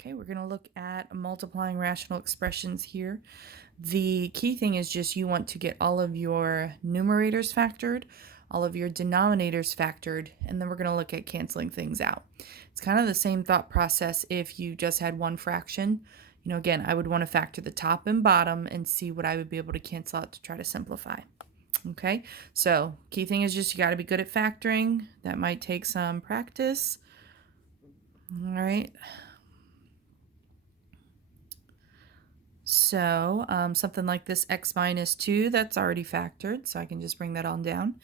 Okay, we're going to look at multiplying rational expressions here. The key thing is just you want to get all of your numerators factored, all of your denominators factored, and then we're going to look at canceling things out. It's kind of the same thought process if you just had one fraction. Again, I would want to factor the top and bottom and see what I would be able to cancel out to try to simplify. Okay, so key thing is just you got to be good at factoring. That might take some practice. All right. So something like this x minus 2, that's already factored, so I can just bring that on down.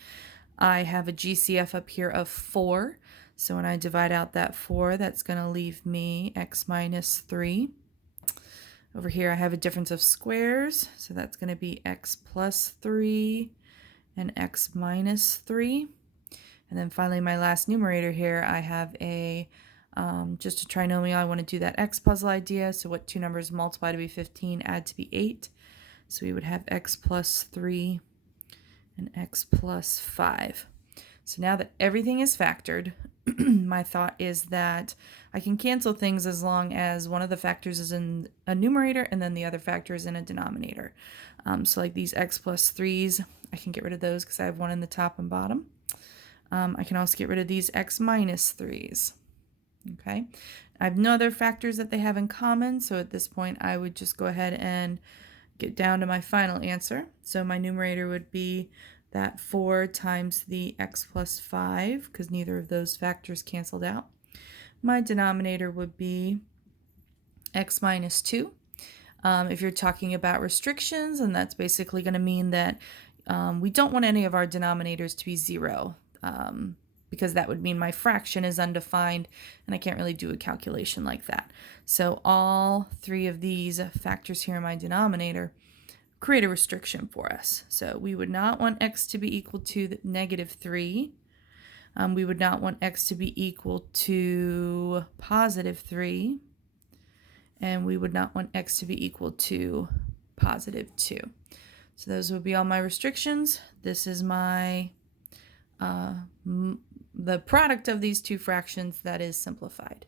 I have a GCF up here of 4, so when I divide out that 4, that's going to leave me x minus 3. Over here I have a difference of squares, so that's going to be x plus 3 and x minus 3. And then finally my last numerator here, I have a just a trinomial. I want to do that x puzzle idea. So what two numbers multiply to be 15, add to be 8. So we would have x plus 3 and x plus 5. So now that everything is factored, my thought is that I can cancel things as long as one of the factors is in a numerator and then the other factor is in a denominator. So like these x plus 3's, I can get rid of those because I have one in the top and bottom. I can also get rid of these x minus 3's. Okay, I have no other factors that they have in common, so at this point I would just go ahead and get down to my final answer. So my numerator would be that 4 times the x plus 5, because neither of those factors canceled out. My denominator would be x minus 2. If you're talking about restrictions, and that's basically going to mean that we don't want any of our denominators to be 0. Because that would mean my fraction is undefined and I can't really do a calculation like that. So all 3 of these factors here in my denominator create a restriction for us. So we would not want x to be equal to negative 3. We would not want x to be equal to positive 3. And we would not want x to be equal to positive 2. So those would be all my restrictions. This is my the product of these two fractions that is simplified.